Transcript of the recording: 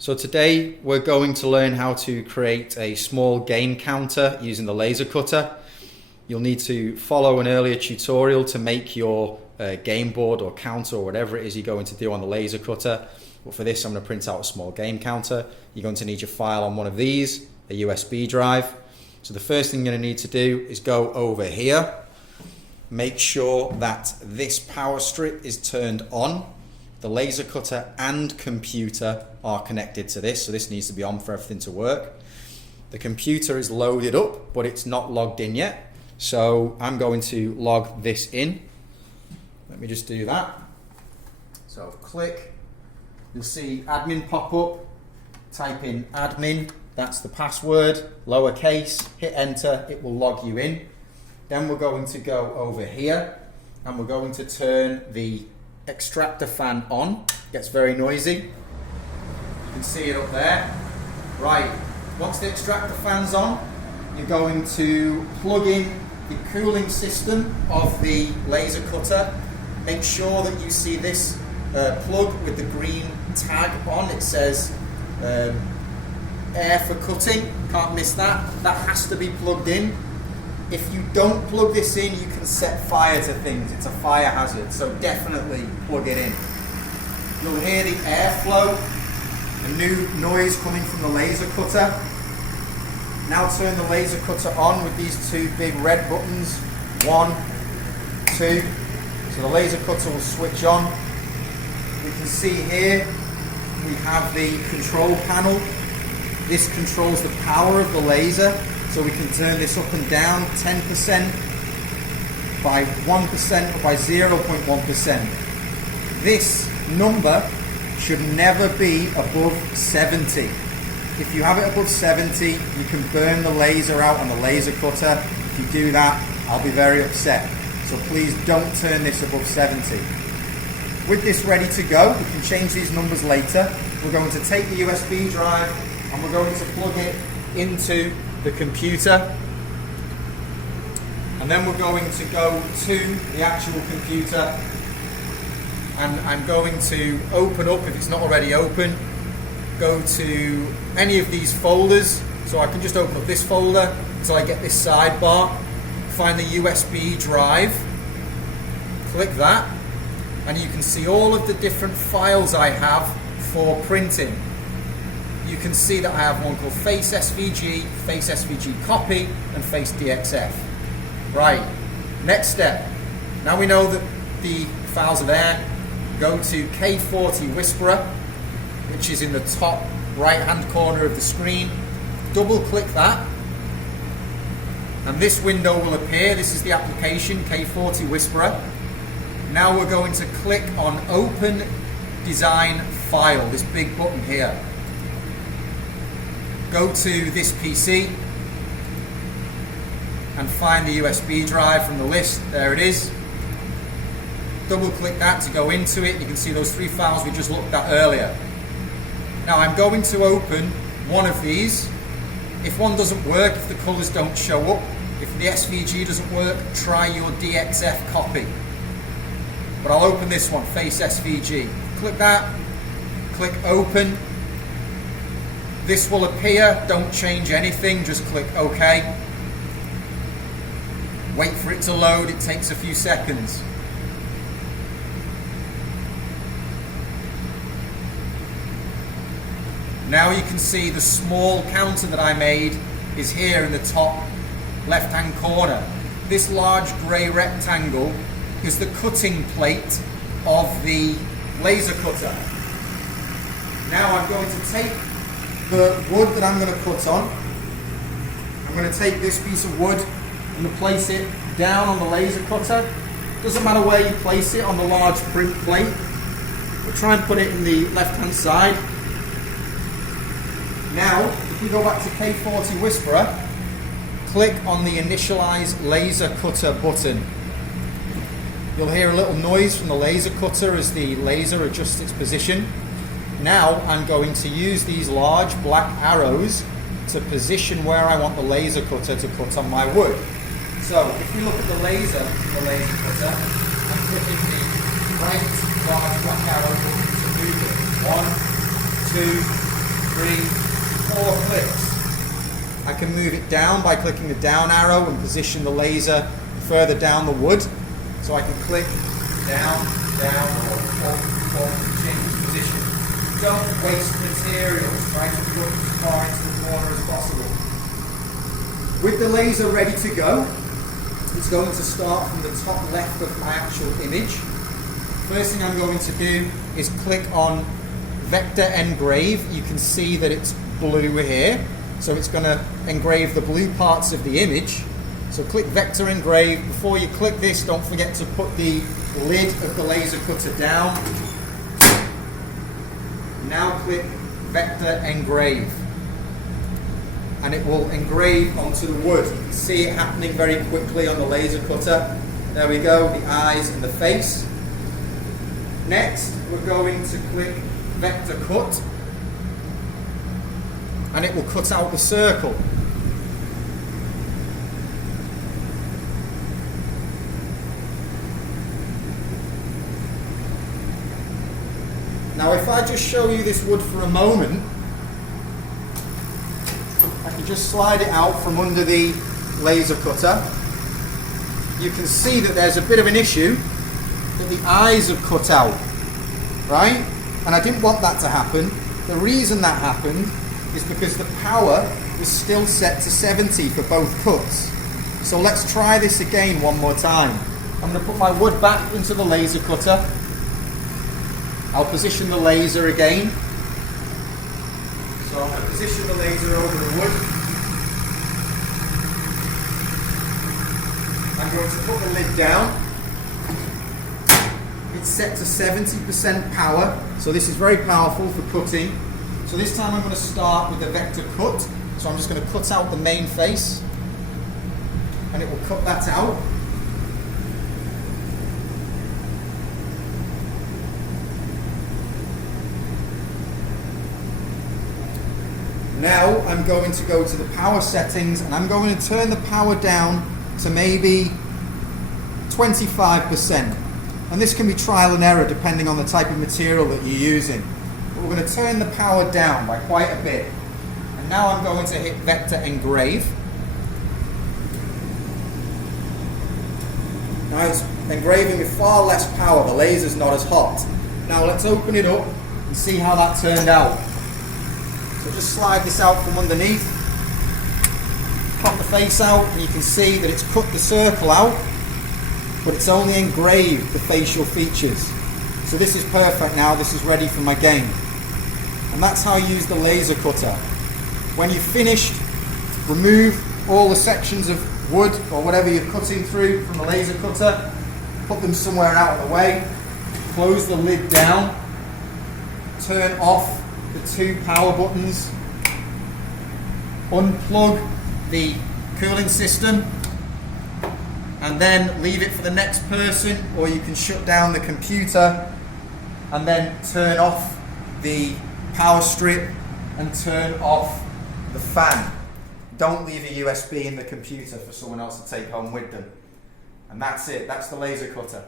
So today we're going to learn how to create a small game counter using the laser cutter. You'll need to follow an earlier tutorial to make your game board or counter or whatever it is you're going to do on the laser cutter. But for this I'm going to print out a small game counter. You're going to need your file on one of these, a USB drive. So the first thing you're going to need to do is go over here. Make sure that this power strip is turned on. The laser cutter and computer are connected to this, so this needs to be on for everything to work. The computer is loaded up, but it's not logged in yet. So I'm going to log this in. Let me just do that. So click, you'll see admin pop up. Type in admin, that's the password, lowercase, hit enter, it will log you in. Then we're going to go over here and we're going to turn the extractor fan on. It gets very noisy. You can see it up there. Right, once the extractor fan's on, you're going to plug in the cooling system of the laser cutter. Make sure that you see this plug with the green tag on. It says air for cutting. Can't miss that. That has to be plugged in. If you don't plug this in, you can set fire to things. It's a fire hazard, so definitely plug it in. You'll hear the airflow, a new noise coming from the laser cutter. Now turn the laser cutter on with these two big red buttons. 1, 2. So the laser cutter will switch on. We can see here we have the control panel. This controls the power of the laser. So we can turn this up and down 10%, by 1% or by 0.1%. This number should never be above 70. If you have it above 70, you can burn the laser out on the laser cutter. If you do that, I'll be very upset. So please don't turn this above 70. With this ready to go, we can change these numbers later. We're going to take the USB drive and we're going to plug it into the computer, and then we're going to go to the actual computer, and I'm going to open up, if it's not already open, go to any of these folders. So I can just open up this folder until I get this sidebar, find the USB drive, click that, and you can see all of the different files I have for printing. You can see that I have one called Face SVG, Face SVG Copy, and Face DXF. Right, next step. Now we know that the files are there. Go to K40 Whisperer, which is in the top right-hand corner of the screen. Double-click that, and this window will appear. This is the application, K40 Whisperer. Now we're going to click on Open Design File, this big button here. Go to this PC and find the USB drive from the list. There it is. Double click that to go into it. You can see those 3 files we just looked at earlier. Now I'm going to open one of these. If one doesn't work, if the colors don't show up, if the SVG doesn't work, try your DXF copy. But I'll open this one, Face SVG. Click that, click open. This will appear, don't change anything, just click OK. Wait for it to load, it takes a few seconds. Now you can see the small counter that I made is here in the top left-hand corner. This large grey rectangle is the cutting plate of the laser cutter. Now I'm going to take the wood that I'm going to cut on. I'm going to take this piece of wood and place it down on the laser cutter. Doesn't matter where you place it on the large print plate, but try and put it in the left hand side. Now if we go back to K40 Whisperer, click on the Initialize Laser Cutter button. You'll hear a little noise from the laser cutter as the laser adjusts its position. Now I'm going to use these large black arrows to position where I want the laser cutter to cut on my wood. So if we look at the laser cutter, I'm clicking the right large black arrow button to move it. 1, 2, 3, 4 clicks. I can move it down by clicking the down arrow and position the laser further down the wood. So I can click down, or change position. Don't waste materials. Try to put as far into the corner as possible. With the laser ready to go, it's going to start from the top left of my actual image. First thing I'm going to do is click on Vector Engrave. You can see that it's blue here. So it's going to engrave the blue parts of the image. So click Vector Engrave. Before you click this, don't forget to put the lid of the laser cutter down. Now click Vector Engrave. And it will engrave onto the wood. You can see it happening very quickly on the laser cutter. There we go, the eyes and the face. Next, we're going to click Vector Cut. And it will cut out the circle. Now if I just show you this wood for a moment, I can just slide it out from under the laser cutter. You can see that there's a bit of an issue that the eyes have cut out, right? And I didn't want that to happen. The reason that happened is because the power was still set to 70 for both cuts. So let's try this again one more time. I'm going to put my wood back into the laser cutter. I'll position the laser again. So I'm going to position the laser over the wood. I'm going to put the lid down. It's set to 70% power, so this is very powerful for cutting. So this time I'm going to start with the vector cut. So I'm just going to cut out the main face, and it will cut that out. Now I'm going to go to the power settings, and I'm going to turn the power down to maybe 25%. And this can be trial and error depending on the type of material that you're using. But we're going to turn the power down by quite a bit. And now I'm going to hit Vector Engrave. Now it's engraving with far less power, the laser's not as hot. Now let's open it up and see how that turned out. So just slide this out from underneath, pop the face out, and you can see that it's cut the circle out, but it's only engraved the facial features. So this is perfect now, this is ready for my game. And that's how you use the laser cutter. When you've finished, remove all the sections of wood or whatever you're cutting through from the laser cutter, put them somewhere out of the way, close the lid down, turn off the 2 power buttons, unplug the cooling system, and then leave it for the next person, or you can shut down the computer and then turn off the power strip and turn off the fan. Don't leave a USB in the computer for someone else to take home with them. And that's it, that's the laser cutter.